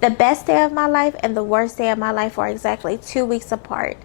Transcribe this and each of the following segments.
The best day of my life and the worst day of my life are exactly 2 weeks apart.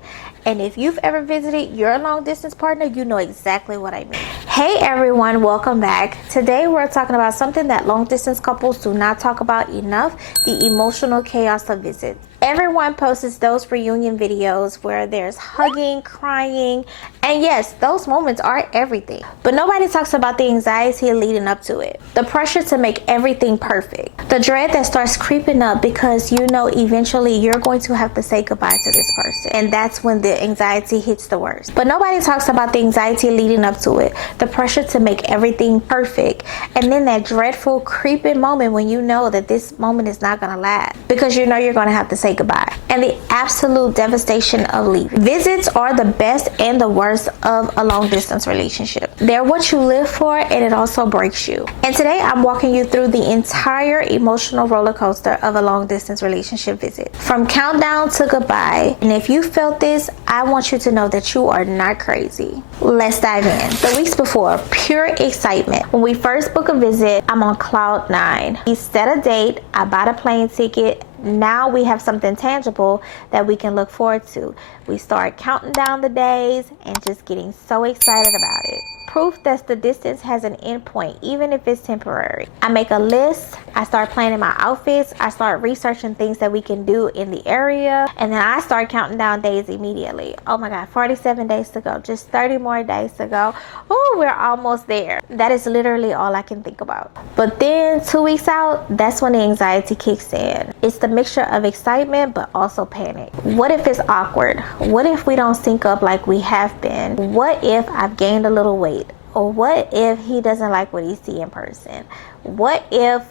And if you've ever visited your long distance partner, you know exactly what I mean. Hey everyone, welcome back. Today we're talking about something that long distance couples do not talk about enough: the emotional chaos of visits. Everyone posts those reunion videos where there's hugging, crying, and yes, those moments are everything. But nobody talks about the anxiety leading up to it. The pressure to make everything perfect. The dread that starts creeping up because you know eventually you're going to have to say goodbye to this person. And that's when the anxiety hits the worst. But nobody talks about the anxiety leading up to it. The pressure to make everything perfect. And then that dreadful creeping moment when you know that this moment is not going to last. Because you know you're going to have to say goodbye. And the absolute devastation of leaving. Visits are the best and the worst of a long distance relationship. They're what you live for, and it also breaks you. And today I'm walking you through the entire emotional roller coaster of a long distance relationship visit. From countdown to goodbye. And if you felt this, I want you to know that you are not crazy. Let's dive in. The weeks before, pure excitement. When we first book a visit, I'm on cloud 9. We set a date, I bought a plane ticket. Now we have something tangible that we can look forward to. We start counting down the days and just getting so excited about it. Proof that the distance has an end point, even if it's temporary. I make a list, I start planning my outfits, I start researching things that we can do in the area, and then I start counting down days immediately. Oh my God, 47 days to go, just 30 more days to go. Oh, we're almost there. That is literally all I can think about. But then 2 weeks out, that's when the anxiety kicks in. It's the mixture of excitement, but also panic. What if it's awkward? What if we don't sync up like we have been? What if I've gained a little weight? Or what if he doesn't like what he sees in person? What if?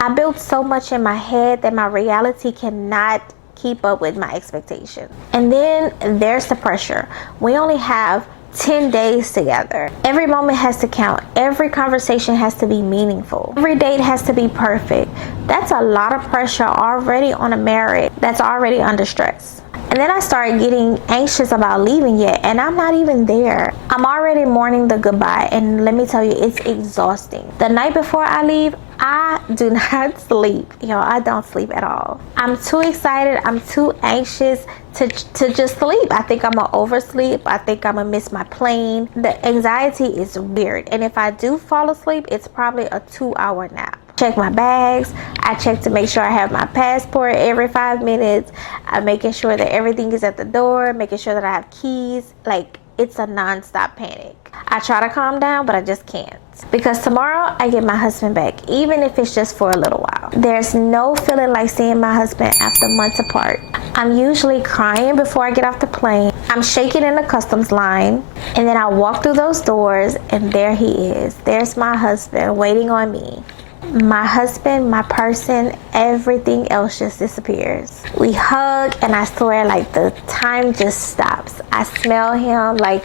I built so much in my head that my reality cannot keep up with my expectation. And then there's the pressure. We only have 10 days together. Every moment has to count. Every conversation has to be meaningful. Every date has to be perfect. That's a lot of pressure already on a marriage that's already under stress. And then I started getting anxious about leaving yet, and I'm not even there. I'm already mourning the goodbye, and let me tell you, it's exhausting. The night before I leave, I do not sleep. I don't sleep at all. I'm too excited. I'm too anxious to just sleep. I think I'm gonna oversleep. I think I'm gonna miss my plane. The anxiety is weird. And if I do fall asleep, it's probably a 2-hour nap. Check my bags. I check to make sure I have my passport every 5 minutes. I'm making sure that everything is at the door, making sure that I have keys. Like, it's a non-stop panic. I try to calm down, but I just can't. Because tomorrow I get my husband back, even if it's just for a little while. There's no feeling like seeing my husband after months apart. I'm usually crying before I get off the plane. I'm shaking in the customs line. And then I walk through those doors, and there he is. There's my husband waiting on me. My husband, my person, everything else just disappears. We hug, and I swear, like, the time just stops. I smell him, like,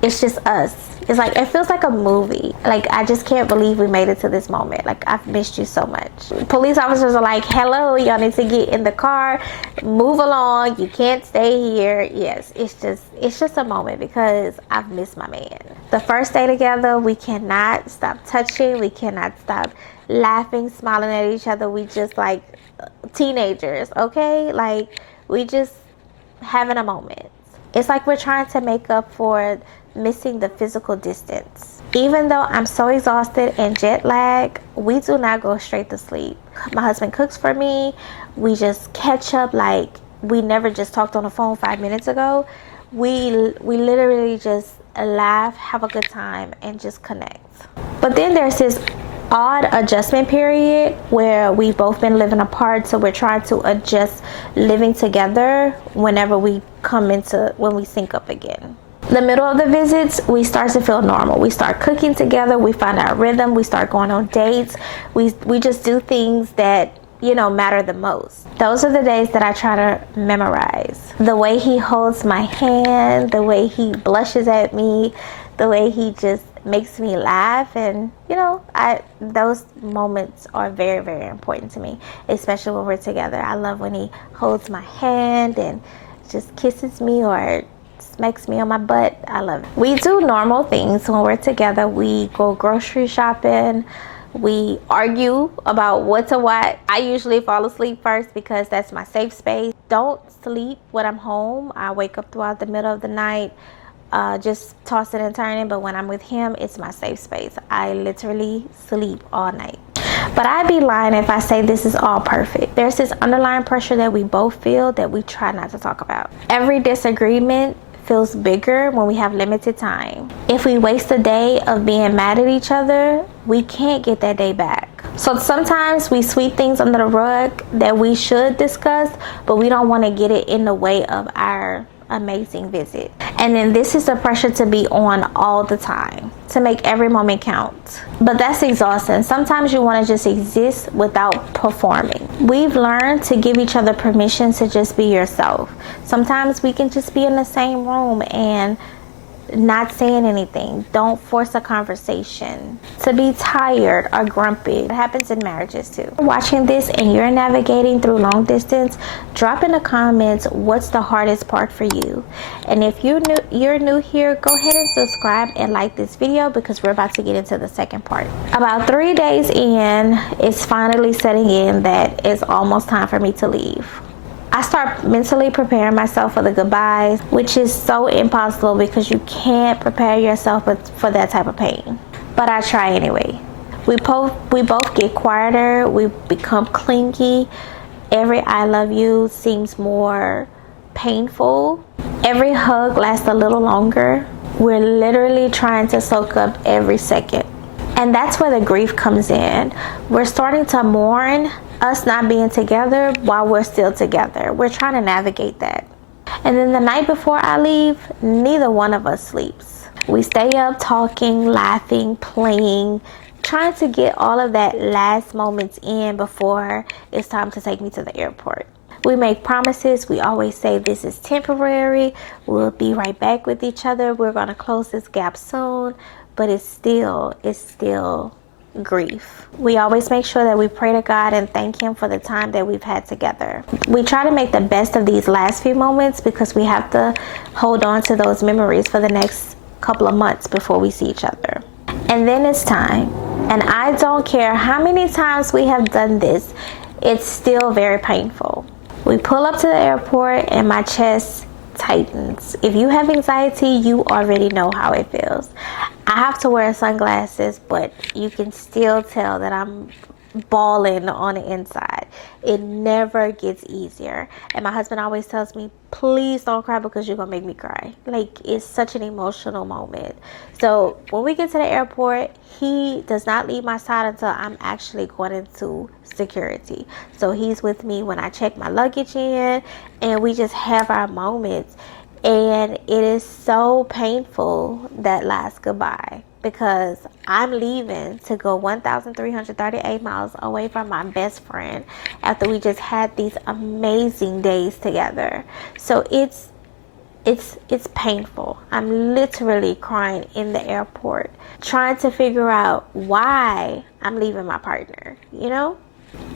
it's just us. It's like, it feels like a movie. Like, I just can't believe we made it to this moment. Like, I've missed you so much. Police officers are like, hello, y'all need to get in the car, move along, you can't stay here. Yes, it's just a moment because I've missed my man. The first day together, we cannot stop touching, we cannot stop laughing, smiling at each other. We just like teenagers, okay? Like, we just having a moment. It's like we're trying to make up for missing the physical distance. Even though I'm so exhausted and jet lagged, we do not go straight to sleep. My husband cooks for me. We just catch up like we never just talked on the phone 5 minutes ago. We literally just laugh, have a good time, and just connect. But then there's this odd adjustment period where we've both been living apart, so we're trying to adjust living together whenever we when we sync up again. The middle of the visits, we start to feel normal. We start cooking together, we find our rhythm, we start going on dates, we just do things that matter the most. Those are the days that I try to memorize. The way he holds my hand, the way he blushes at me, the way he just makes me laugh, and those moments are very, very important to me, especially when we're together. I love when he holds my hand and just kisses me or smacks me on my butt. I love it. We do normal things when we're together. We go grocery shopping, We argue about what to watch. I usually fall asleep first because that's my safe space. Don't sleep when I'm home. I wake up throughout the middle of the night, just tossing and turning. But when I'm with him, it's my safe space. I literally sleep all night. But I'd be lying if I say this is all perfect. There's this underlying pressure that we both feel that we try not to talk about. Every disagreement feels bigger when we have limited time. If we waste a day of being mad at each other, we can't get that day back. So sometimes we sweep things under the rug that we should discuss, but we don't want to get it in the way of our amazing visit. And then this is the pressure to be on all the time, to make every moment count. But that's exhausting. Sometimes you want to just exist without performing. We've learned to give each other permission to just be yourself. Sometimes we can just be in the same room and not saying anything. Don't force a conversation. To be tired or grumpy. It happens in marriages too. Watching this and you're navigating through long distance, drop in the comments what's the hardest part for you. And if you're new here, go ahead and subscribe and like this video because we're about to get into the second part. About 3 days in, it's finally setting in that it's almost time for me to leave. I start mentally preparing myself for the goodbyes, which is so impossible because you can't prepare yourself for that type of pain. But I try anyway. We both get quieter, we become clingy. Every I love you seems more painful. Every hug lasts a little longer. We're literally trying to soak up every second. And that's where the grief comes in. We're starting to mourn us not being together while we're still together. We're trying to navigate that. And then the night before I leave, neither one of us sleeps. We stay up talking, laughing, playing, trying to get all of that last moments in before it's time to take me to the airport. We make promises. We always say this is temporary. We'll be right back with each other. We're going to close this gap soon. But it's still grief. We always make sure that we pray to God and thank Him for the time that we've had together. We try to make the best of these last few moments because we have to hold on to those memories for the next couple of months before we see each other. And then it's time. And I don't care how many times we have done this, it's still very painful. We pull up to the airport and my chest tightens. If you have anxiety, you already know how it feels. I have to wear sunglasses, but you can still tell that I'm bawling on the inside. It never gets easier. And my husband always tells me, please don't cry because you're gonna make me cry. Like, it's such an emotional moment. So when we get to the airport, he does not leave my side until I'm actually going into security. So he's with me when I check my luggage in, and we just have our moments. And it is so painful, that last goodbye, because I'm leaving to go 1,338 miles away from my best friend after we just had these amazing days together. So it's painful. I'm literally crying in the airport, trying to figure out why I'm leaving my partner, you know?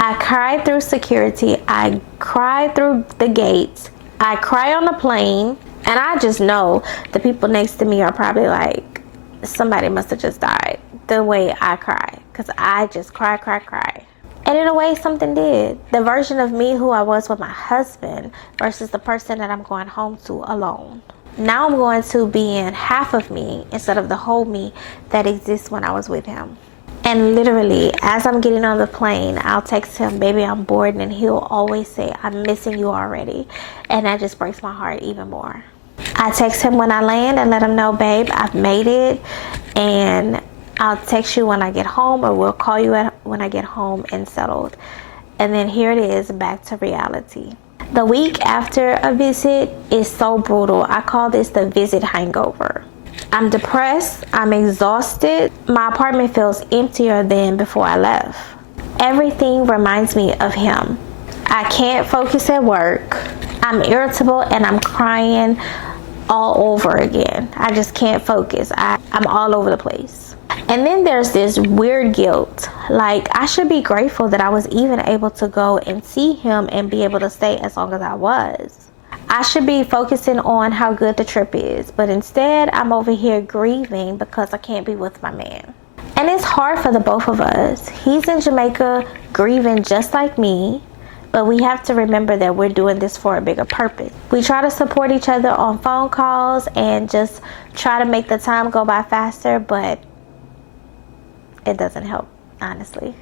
I cried through security. I cried through the gates. I cry on the plane. And I just know the people next to me are probably like, somebody must have just died, the way I cry. Because I just cry. And in a way, something did. The version of me who I was with my husband versus the person that I'm going home to alone. Now I'm going to be in half of me instead of the whole me that exists when I was with him. And literally, as I'm getting on the plane, I'll text him, baby, I'm bored. And he'll always say, I'm missing you already. And that just breaks my heart even more. I text him when I land and let him know, babe, I've made it. And I'll text you when I get home, or we'll call you when I get home and settled. And then here it is, back to reality. The week after a visit is so brutal. I call this the visit hangover. I'm depressed. I'm exhausted. My apartment feels emptier than before I left. Everything reminds me of him. I can't focus at work. I'm irritable and I'm crying all over again. I just can't focus. I'm all over the place. And then there's this weird guilt. Like, I should be grateful that I was even able to go and see him and be able to stay as long as I was. I should be focusing on how good the trip is, but instead I'm over here grieving because I can't be with my man. And it's hard for the both of us. He's in Jamaica grieving just like me, but we have to remember that we're doing this for a bigger purpose. We try to support each other on phone calls and just try to make the time go by faster, but it doesn't help, honestly.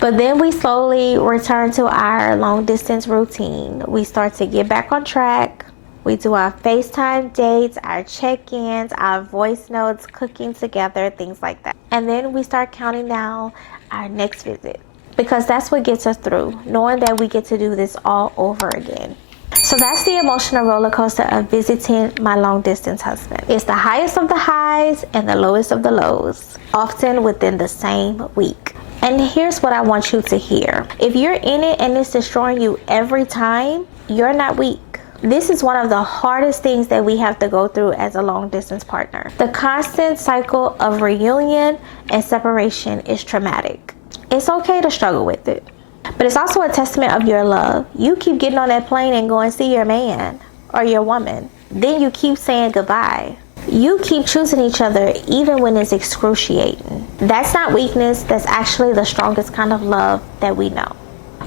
But then we slowly return to our long distance routine. We start to get back on track. We do our FaceTime dates, our check-ins, our voice notes, cooking together, things like that. And then we start counting down our next visit, because that's what gets us through, knowing that we get to do this all over again. So that's the emotional roller coaster of visiting my long distance husband. It's the highest of the highs and the lowest of the lows, often within the same week. And here's what I want you to hear. If you're in it and it's destroying you every time, you're not weak. This is one of the hardest things that we have to go through as a long distance partner. The constant cycle of reunion and separation is traumatic. It's okay to struggle with it, but it's also a testament of your love. You keep getting on that plane and going see your man or your woman. Then you keep saying goodbye. You keep choosing each other even when it's excruciating. That's not weakness. That's actually the strongest kind of love that we know.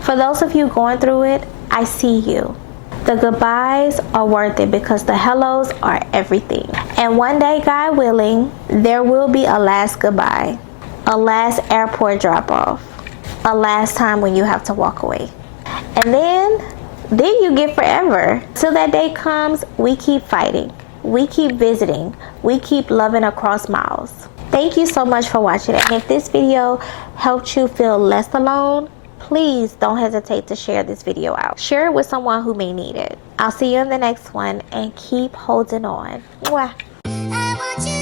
For those of you going through it, I see you. The goodbyes are worth it because the hellos are everything. And one day, God willing, there will be a last goodbye, a last airport drop off, a last time when you have to walk away. And then you get forever. Till that day comes, we keep fighting. We keep visiting. We keep loving across miles. Thank you so much for watching. And if this video helped you feel less alone, please don't hesitate to share this video out. Share it with someone who may need it. I'll see you in the next one, and keep holding on. Mwah.